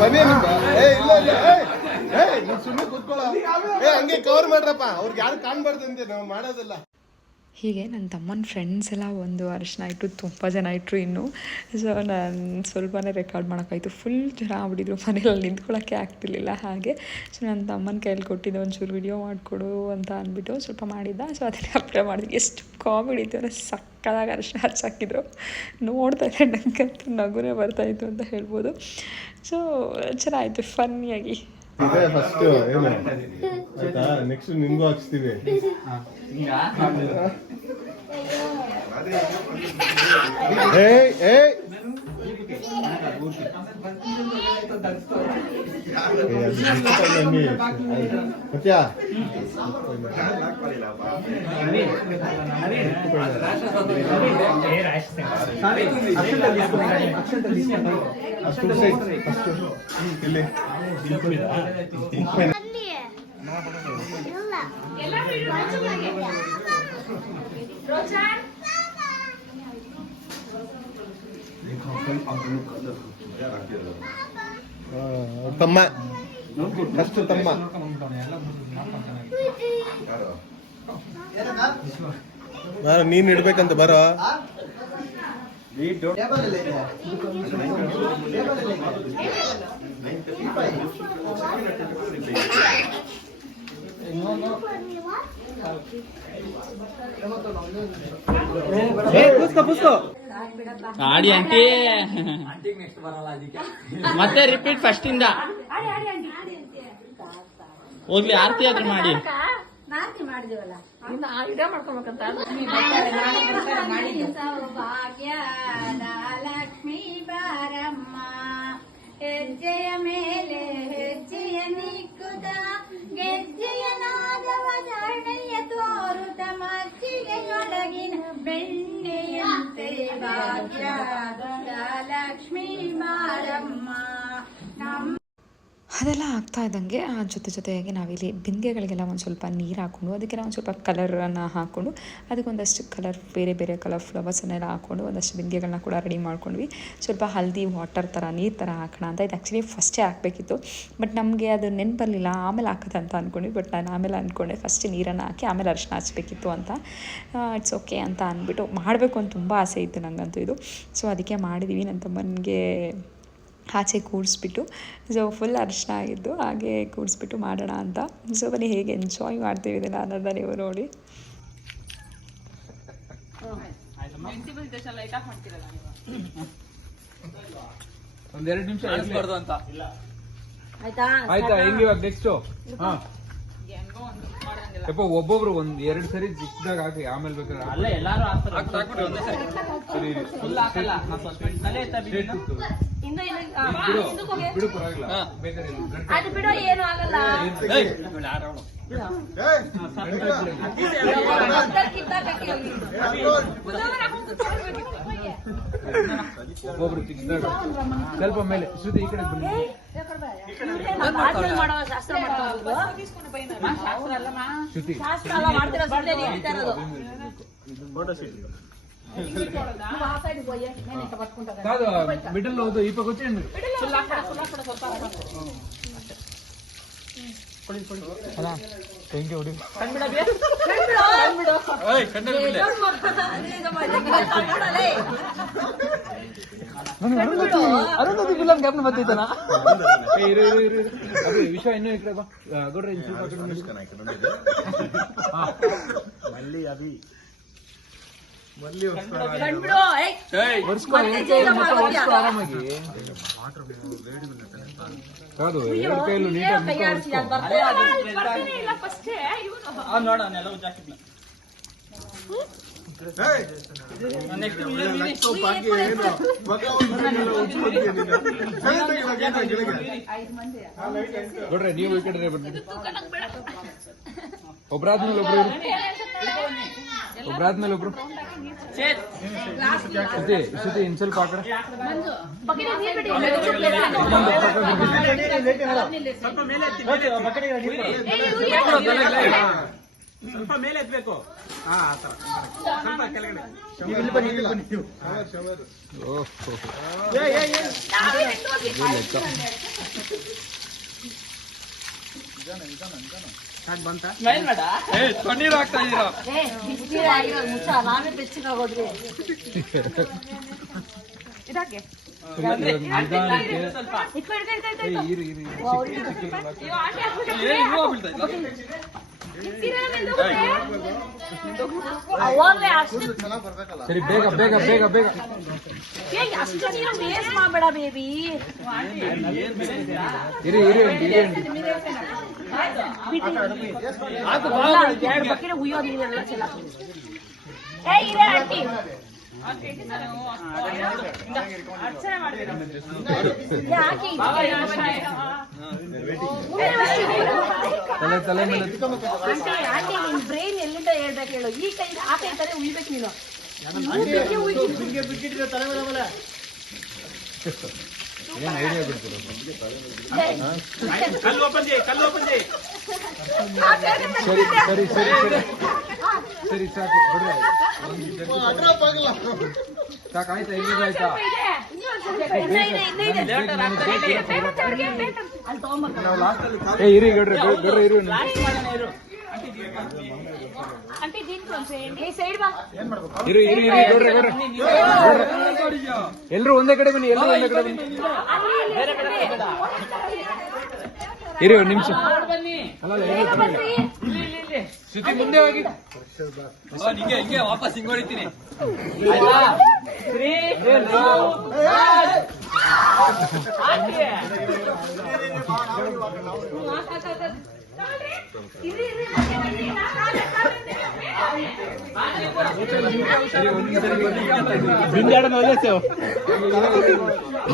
ಬನ್ನಿ ಏ, ಇಲ್ಲ ಸುಮ್ಮನೆ ಕೂತ್ಕೊಳ್ಳ. ಏ, ಹಂಗೆ ಕವರ್ ಮಾಡ್ರಪ್ಪ. ಅವ್ರಿಗೆ ಯಾರು ಕಾಣ್ಬಾರ್ದು ಅಂತ ನಾವು ಮಾಡೋದಿಲ್ಲ. ಹೀಗೆ ನನ್ನ ತಮ್ಮನ ಫ್ರೆಂಡ್ಸ್ ಎಲ್ಲ ಒಂದು ಅರಿಶಿನ ಇಟ್ಟು ತುಂಬ ಜನ ಇಟ್ಟರು ಇನ್ನು. ಸೊ ನಾನು ಸ್ವಲ್ಪನೇ ರೆಕಾರ್ಡ್ ಮಾಡೋಕ್ಕಾಯ್ತು. ಫುಲ್ ಜನ ಆಗ್ಬಿಟ್ಟಿದ್ರು ಮನೇಲಿ ನಿಂತ್ಕೊಳ್ಳೋಕ್ಕೆ ಆಗ್ತಿರ್ಲಿಲ್ಲ ಹಾಗೆ. ಸೊ ನನ್ನ ತಮ್ಮನ ಕೈಯಲ್ಲಿ ಕೊಟ್ಟಿದ್ದೆ ಒಂಚೂರು ವಿಡಿಯೋ ಮಾಡಿಕೊಡು ಅಂತ ಅಂದ್ಬಿಟ್ಟು ಸ್ವಲ್ಪ ಮಾಡಿದ್ದ. ಸೊ ಅದನ್ನೇ ಅಪ್ಲೈ ಮಾಡಿದ್ವಿ ಎಷ್ಟು ಕಾಮಿಡಿ ಇತ್ತು ಅಂದರೆ ಸಕ್ಕದಾಗ ಅರಿಶಿನ ಹಚ್ಚಾಕಿದ್ರು ನೋಡ್ತಾ ಇದ್ದೆ ನನಗಂತೂ ನಗುನೇ ಬರ್ತಾಯಿತ್ತು ಅಂತ ಹೇಳ್ಬೋದು. ಸೊ ಚೆನ್ನಾಗಿತ್ತು ಫನ್ನಿಯಾಗಿ ಇದೆ ಫಸ್ಟ್ ಏನು? ಆಯ್ತಾ? ನೆಕ್ಸ್ಟ್ ನಿಮಗೂ ಹಾಕ್ಸ್ತೀವಿ. ಏಯ್ ತಮ್ಮ. ಫಸ್ಟ್ ತಮ್ಮ. ನಾನು ಇಡ್ಬೇಕಂತ ಬರೋ. ಆಡಿ ಆಂಟಿ. ಮತ್ತೆ ರಿಪೀಟ್ ಫಸ್ಟ್ ಇಂದ. ಹೋಗ್ಲಿ ಆರತಿ ಆದ್ರೂ ಮಾಡಿ. ಮಾಡಿದೇವಲ್ಲ? ಸೌಭಾಗ್ಯದ ಲಕ್ಷ್ಮೀ ಬಾರಮ್ಮ ಹೆಜ್ಜೆಯ ಮೇಲೆ ಹೆಜ್ಜೆಯ ನಿಕ್ಕುದ ಗೆಜ್ಜೆಯ ನಾದವ ಧರಣೆಯ ತೋರುತ ಮಜ್ಜಿಗೆಯೊಳಗಿನ ಬೆಣ್ಣೆಯಂತೆ ಭಾಗ್ಯದ ಲಕ್ಷ್ಮೀ ಮಾರಮ್ಮ ನಮ್ಮ ಅದೆಲ್ಲ ಆಗ್ತಾ ಇದ್ದಂಗೆ, ಆ ಜೊತೆ ಜೊತೆಯಾಗಿ ನಾವಿಲ್ಲಿ ಬಿಂದಿಗೆಗಳಿಗೆಲ್ಲ ಒಂದು ಸ್ವಲ್ಪ ನೀರು ಹಾಕ್ಕೊಂಡು ಅದಕ್ಕೆಲ್ಲ ಒಂದು ಸ್ವಲ್ಪ ಕಲರನ್ನು ಹಾಕ್ಕೊಂಡು ಅದಕ್ಕೊಂದಷ್ಟು ಕಲರ್ ಬೇರೆ ಬೇರೆ ಕಲರ್ ಫ್ಲವರ್ಸನ್ನೆಲ್ಲ ಹಾಕ್ಕೊಂಡು ಒಂದಷ್ಟು ಬಿಂದಿಗೆಗಳನ್ನ ಕೂಡ ರೆಡಿ ಮಾಡ್ಕೊಂಡ್ವಿ. ಸ್ವಲ್ಪ ಹಲ್ದಿ ವಾಟರ್ ಥರ ನೀರು ಥರ ಹಾಕೋಣ ಅಂತ ಇದು ಆ್ಯಕ್ಚುಲಿ ಫಸ್ಟೇ ಹಾಕಬೇಕಿತ್ತು. ಬಟ್ ನಮಗೆ ಅದು ನೆನ್ಪು ಬರಲಿಲ್ಲ ಆಮೇಲೆ ಅಂತ ಅಂದ್ಕೊಂಡ್ವಿ ಬಟ್ ನಾನು ಆಮೇಲೆ ಅಂದ್ಕೊಂಡೆ ಫಸ್ಟ್ ನೀರನ್ನು ಹಾಕಿ ಆಮೇಲೆ ಅರಿಶಿನ ಹಚ್ಚಬೇಕಿತ್ತು ಅಂತ. ಇಟ್ಸ್ ಓಕೆ ಅಂತ ಅಂದ್ಬಿಟ್ಟು ಮಾಡಬೇಕು ಅಂತ ತುಂಬ ಆಸೆ ಇತ್ತು ನನಗಂತೂ ಇದು. ಸೊ ಅದಕ್ಕೆ ಮಾಡಿದ್ದೀವಿ ನನ್ನ ತಮ್ಮನಿಗೆ ಆಚೆ ಕೂಡಿಸ್ಬಿಟ್ಟು ಸೊ ಫುಲ್ ಅರ್ಶನ ಆಗಿದ್ದು ಹಾಗೆ ಕೂಡಿಸ್ಬಿಟ್ಟು ಮಾಡೋಣ ಅಂತ. ಸೊ ಬನ್ನಿ ಹೇಗೆ ಎಂಜಾಯ್ ಮಾಡ್ತೀವಿ ಇದನ್ನು ಅನ್ನೋದನ್ನ ನೀವು ನೋಡಿ. ಒಂದೆರಡು ನಿಮಿಷ ಅಂತ. ಆಯ್ತಾ? ಹೆಂಗಿವಾಗ ನೆಕ್ಸ್ಟ್ ಹಾ. ಯಪ್ಪ ಒಬ್ಬೊಬ್ರು ಒಂದ್ ಎರಡ್ ಸರಿ ಜಿಕ್ದಾಗ ಹಾಕಿ ಆಮೇಲೆ ಬೇಕಾದ್ರೆ ಅಲ್ಲ ಎಲ್ಲಾರು ಹಾಕ್ತಾರೆ ಒಂದೇ ಸರಿ. ಸರಿ ಇರಿ. ಫುಲ್ ಹಾಕಲ್ಲ ನಾನ್ ಸ್ವಲ್ಪ ತಲೆ ಎತ್ತ Straight ಕೂತು. ಇಂದು ಇಲ್ಲ ಆ, ಬಿಡು ಹಿಂದಕ್ಕೆ ಹೋಗಿ. ಬಿಡು ಪರವಾಗಿಲ್ಲ. ಬೇಕಾದ್ರೆ ಇಲ್ಲಿ ಗಂಟೆ ಅದು ಬಿಡೋ ಏನು ಆಗಲ್ಲ. ಏಯ್, ಇವ್ಳು ಯಾರು ಅವ್ಳು? ಅರ್ಧ ಕಿತ್ತಾಕಕ್ಕೆ ಹೋಗಿ. ಒಬ್ಬೊಬ್ರು ಚಿಕ್ಕದಾಗ ಸ್ವಲ್ಪ ಮೇಲೆ ಶ್ರುತಿ ಈ ಕಡೆ ಬನ್ನಿ ಆಚರಣೆ ಮಾಡೋ ಶಾಸ್ತ್ರ ಮಾಡ್ತಾ ಇರೋದು. ಶ್ರುತಿ ಶಾಸ್ತ್ರ ಅಲ್ಲ ಮಾಡ್ತಿರೋ ಸುಮ್ನೆ ನಡೀತಾ ಇರೋದು. నువ్వు ఆ సైడ్ పోయే నేను ఇట్లా పట్టుకుంటా కదా. కాదు మిడిల్ అవుతుంది ఈ పక్క వచ్చేయండి ಇರು ಇರು ಇರು. ಅದು ವಿಷಯ ಇನ್ನೂ ಈ ಕಡೆ ಬಾ ಗೌಡ್ರೆ ಮಾಡ್ಕೊತ್ಯಾ? ಒರ್ಸ್ಕೊ ಆರಾಮಾಗಿ. ಕಾದು ಎರಡು ಕೈಯಲ್ಲೂ ನೀಟಾಗಿ ಮುಖ ಕೈ ಆಡ್ಸಿ, ಒರ್ಸ್ಕೊ. ಅದು ಬರ್ತದೆ. ಅವ್ನು ನೋಡು ಅವ್ನೆಲ್ಲ ಜಾಕೆಟ್ನ ನೆಕ್ಸ್ಟ್ ಗೌಡ್ರೆ ನೀವು ಈ ಕಡೆ ಬನ್ನಿ ಒಬ್ರಾದ್ಮೇಲೆ ಒಬ್ರು ಇರು. ಒಬ್ರಾದ್ಮೇಲೆ ಒಬ್ರು ಶ್ರುತಿ ಶ್ರುತಿ ಇನ್ ಸ್ವಲ್ಪ ಆ ಕಡೆ ಬಕೆಟ್ ನೀರ್ ಬಿಡಿ. ಇನ್ನೊಂದು ಪಕ್ಕ ಬಿಡಿ. ಓಹೋ. ಸ್ಮೈಲ್ ಮಾಡ ಕಣ್ಣೀರು ಹಾಕ್ತಾ ಇದೀರ ಏ, ಬಿಸ್ನೀರ್ ಆಗಿರೋದು ಮುಚ್ಚ, ನಾವೇ ಬೆಚ್ಚಗಾಗೋದ್ರಿ. ಸರಿ, ಇವಾಗ ನಿಧಾನಕ್ಕೆ ಸ್ವಲ್ಪ ಇಟ್ಕೊ, ಇಟ್ಕೊ, ಇಟ್ಕೊ, ಇಟ್ಕೊ. ಏ, ಇರು ಇರು ಇರು. ಸರಿ ಬೇಗ ಬೇಗ ಬೇಗ ಬೇಗ ಏ, ಅಷ್ಟು ನೀರು ವೇಸ್ಟ್ ಮಾಡ್ಬೇಡ ಬೇಬಿ ಇರಿ ಇರಿ ಇರಿ ಏ, ಹಾಕಿ ತಲೆ ತಲೆ ಮೇಲೆ ಆಂಟಿ ಬ್ರೈನ್ ಎಲ್ಲಿಂದ ಹೇಳ್ಬೇಕು ಹೇಳು ಈ ಕೈ ಆ ಕೈ ತರ ಉಯ್ಬೇಕು ನೀನು ಉಯ್ಬಿಟ್ಟು ಉಯ್ದು. ಏನ್ ಐಡಿಯಾ ಬಿಡ್ತೀರ ಸರಿ ಸರಿ ಸರಿ ಸರಿ. ಸರಿ ಸಾಕು ಬಿಡ್ರಿ ಸಾಕು ಆಯ್ತಾ ಇಲ್ಲಿಗೆ ಆಯ್ತಾ. ಅಲ್ಲಿ ಏ ಇರಿ ಗಡ್ರಿ ಗಡ್ರಿ ಇರಿ ಇರಿ ಇರಿ ಇರಿ ಗಡ್ರಿ ಗಡ್ರಿ ಎಲ್ರು ಒಂದೇ ಕಡೆ ಬನ್ನಿ ಎಲ್ಲರೂ ಒಂದೇ ಕಡೆ ಬನ್ನಿ. ಇರಿ ಒಂದು ನಿಮಿಷ. ಅಲ್ಲ ಅಲ್ಲ, ಇರಿ, ಇರಿ. ಶ್ರುತಿ ಮುಂದೆ ಹೋಗಿ. ಹಿಂಗೆ ಹಿಂಗೆ ವಾಪಸ್ ಹಿಂಗ್ ಹೊಡಿತೀನಿ.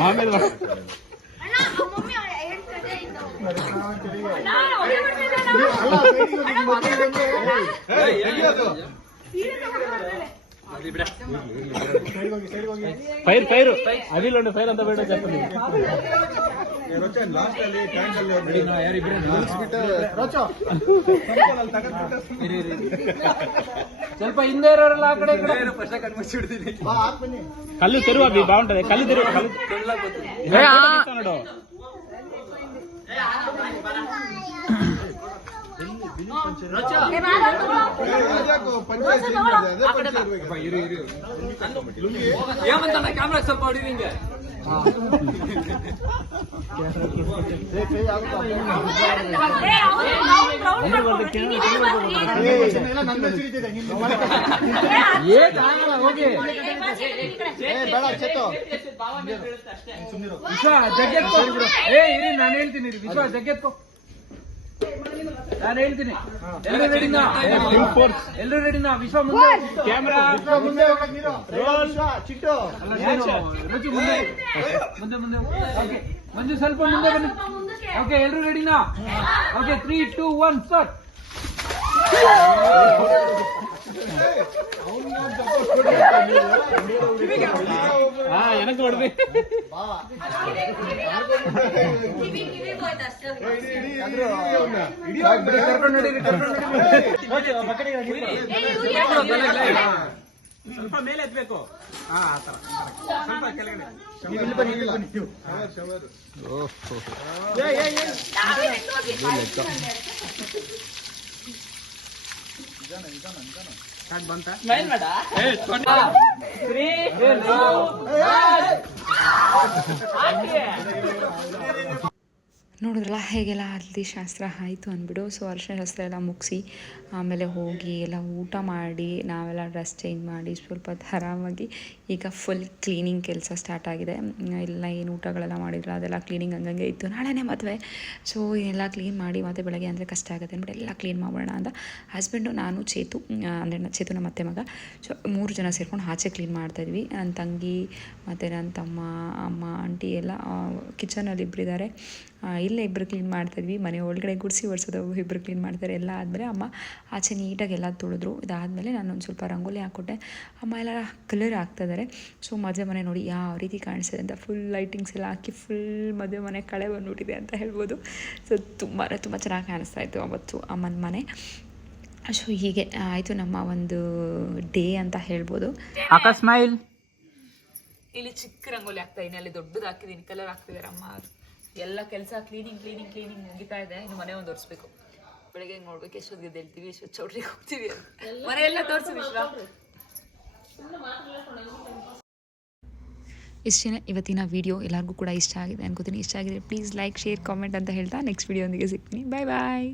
ಆಮೇಲೆ ಫೈರ್ ಫೈರ್ ಅದಿಲ್ಲ ಫೈರ್ ಅಂತ ಬೇಡ ಲಾಸ್ಟ್ ಅಲ್ಲಿ ಟ್ಯಾಂಕ್ ಅಲ್ಲಿ ಸ್ವಲ್ಪ ಹಿಂದೆ ಇರೋರೆಲ್ಲ ಆ ಕಡೆ ಈ ಕಡೆ ಫಸ್ಟ್ ಕಣ್ಮುಚ್ಚಿಡ್ತೀನಿ కళ్ళు తెరువు అవి బాగుంటది కళ్ళు తెరువు కళ్ళు ನೋಡು ಪಂಚಾಯತ್ ಚೇಂಜ್ ಮಾಡಿದೆ ಅದೇ ನಿಂಗೆ ವಿಶ್ವ ಜಗ್ಗೆತ್ಕೋ. ಏ ಇರಿ ನಾನು ಹೇಳ್ತೀನಿ ವಿಶ್ವ ಜಗ್ಗೆತ್ಕೋ. ನಾನು ಹೇಳ್ತೀನಿ. ಎಲ್ಲರೂ ರೆಡಿನಾ ಎಲ್ಲರೂ ರೆಡಿನಾ ವಿಶ್ವ ಮುಂದೆ ಕ್ಯಾಮ್ರಾ ಮುಂದೆ. ಚಿಟ್ಟು. ರುಚಿ ಮುಂದೆ ಮುಂದೆ ಮುಂದೆ ಓಕೆ. ಮಂಜು ಸ್ವಲ್ಪ ಮುಂದೆ ಬನ್ನಿ. ಓಕೆ ಎಲ್ಲರೂ ರೆಡಿನಾ okay three two one start ಹಾ ಎನಕ್ ಹೊಡ್ದಿ ಕರ್ಕೊಂಡು ನಡೀರಿ ಕರ್ಕೊಂಡು ನಡೀರಿ ಸ್ವಲ್ಪ ಮೇಲೆ ಎತ್ಬೇಕು ಹಾ ಆತರ ಸ್ವಲ್ಪ ಕೆಳಗಡೆ ಶವರ್ ಸ್ಮೈಲ್ ಮಾಡ ತ್ರೀ ನೋಡಿದ್ರಲ್ಲ ಹೇಗೆಲ್ಲ ಹಲ್ದಿ ಶಾಸ್ತ್ರ ಆಯಿತು ಅಂದ್ಬಿಡು ಸೊ ಅರಿಶಿನ ಶಾಸ್ತ್ರ ಎಲ್ಲ ಮುಗಿಸಿ ಆಮೇಲೆ ಹೋಗಿ ಎಲ್ಲ ಊಟ ಮಾಡಿ ನಾವೆಲ್ಲ ಡ್ರೆಸ್ ಚೇಂಜ್ ಮಾಡಿ ಸ್ವಲ್ಪ ಆರಾಮಾಗಿ ಈಗ ಫುಲ್ ಕ್ಲೀನಿಂಗ್ ಕೆಲಸ ಸ್ಟಾರ್ಟ್ ಆಗಿದೆ. ಎಲ್ಲ ಏನು ಊಟಗಳೆಲ್ಲ ಮಾಡಿದ್ರು, ಅದೆಲ್ಲ ಕ್ಲೀನಿಂಗ್ ಹಂಗಂಗೆ ಇತ್ತು. ನಾಳೆನೇ ಮದುವೆ. ಸೊ ಎಲ್ಲ ಕ್ಲೀನ್ ಮಾಡಿ ಮತ್ತೆ ಬೆಳಗ್ಗೆ ಅಂದರೆ ಕಷ್ಟ ಆಗುತ್ತೆ. ಅಂದ್ಬಿಟ್ಟು ಎಲ್ಲ ಕ್ಲೀನ್ ಮಾಡೋಣ ಅಂತ ಹಸ್ಬೆಂಡು ನಾನು, ಚೇತು ಅಂದರೆ ಚೇತು ನಮ್ಮ ಅತ್ತೆ ಮಗ. ಸೊ ಮೂರು ಜನ ಸೇರ್ಕೊಂಡು ಆಚೆ ಕ್ಲೀನ್ ಮಾಡ್ತಾಯಿದ್ವಿ ನನ್ನ ತಂಗಿ ಮತ್ತು ನನ್ನ ತಮ್ಮ, ಅಮ್ಮ ಆಂಟಿ ಎಲ್ಲ ಕಿಚನಲ್ಲಿ ಇಬ್ಬರಿದ್ದಾರೆ ಇಲ್ಲೇ ಇಬ್ಬರು ಕ್ಲೀನ್ ಮಾಡ್ತಾಯಿದ್ವಿ ಮನೆ ಒಳಗಡೆ ಗುಡಿಸಿ ಒರೆಸೋದು ಇಬ್ಬರು ಕ್ಲೀನ್ ಮಾಡ್ತಾರೆ. ಎಲ್ಲ ಆದಮೇಲೆ ಅಮ್ಮ ಆಚೆ ನೀಟಾಗಿ ಎಲ್ಲ ತುಳಿದ್ರು. ಇದಾದಮೇಲೆ ನಾನು ಒಂದು ಸ್ವಲ್ಪ ರಂಗೋಲಿ ಹಾಕ್ಕೊಟ್ಟೆ. ಅಮ್ಮ, ಎಲ್ಲ ಕಲರ್ ಹಾಕ್ತಾಯಿದ್ದಾರೆ ಸೊ ಮದುವೆ ಮನೆ ನೋಡಿ ಯಾವ ರೀತಿ ಕಾಣಿಸ್ತಿದೆ ಅಂತ ಫುಲ್ ಲೈಟಿಂಗ್ಸ್ ಎಲ್ಲ ಹಾಕಿ ಫುಲ್ ಮದುವೆ ಮನೆ ಕಳೆ ಬಂದುಬಿಟ್ಟಿದೆ ಅಂತ ಹೇಳ್ಬೋದು. ಸೊ ತುಂಬ ತುಂಬ ಚೆನ್ನಾಗಿ ಕಾಣಿಸ್ತಾ ಇತ್ತು ಅವತ್ತು ಅಮ್ಮನ ಮನೆ. ಸೊ ಹೀಗೆ ಆಯಿತು ನಮ್ಮ ಒಂದು ಡೇ ಅಂತ ಹೇಳ್ಬೋದು. ಆಕಾಶ್ ಸ್ಮೈಲ್ ಇಲ್ಲಿ ಚಿಕ್ಕ ರಂಗೋಲಿ ಆಗ್ತಾ ಇದ್ದೀನಿ ಅಲ್ಲಿ ದೊಡ್ಡದು ಹಾಕಿದ್ದೀನಿ ಕಲರ್ ಹಾಕ್ತಿದ್ದಾರೆ ಅಮ್ಮ ಎಲ್ಲ ಕೆಲಸ ಕ್ಲೀನಿಂಗ್ ಕ್ಲೀನಿಂಗ್ ಕ್ಲೀನಿಂಗ್ ಮುಗಿತಾ ಇದೆ. ಇನ್ನು ಮನೆ ಒಂದು ಒರೆಸ್ಬೇಕು. ಬೆಳಗ್ಗೆ ನೋಡ್ಬೇಕು ಎಷ್ಟೊತ್ತಿಗೆ ಎದ್ದೇಳ್ತೀವಿ ಎಷ್ಟೊತ್ತು ಚೌಟ್ರಿಗೆ ಹೋಗ್ತೀವಿ ಅಂತ. ಮನೆ ಎಲ್ಲ ತೋರಿಸಿ ವಿಶ್ವ. ಇಷ್ಟೇ ಇವತ್ತಿನ ವಿಡಿಯೋ ಎಲ್ಲರಿಗೂ ಕೂಡ ಇಷ್ಟ ಆಗಿದೆ ಅನ್ಕೋತೀನಿ. ಇಷ್ಟ ಆಗಿದೆ ಪ್ಲೀಸ್ ಲೈಕ್ ಶೇರ್ ಕಾಮೆಂಟ್ ಅಂತ ಹೇಳ್ತಾ ನೆಕ್ಸ್ಟ್ ವಿಡಿಯೋ ಒಂದಿಗೆ ಸಿಗ್ತೀನಿ. ಬಾಯ್ ಬಾಯ್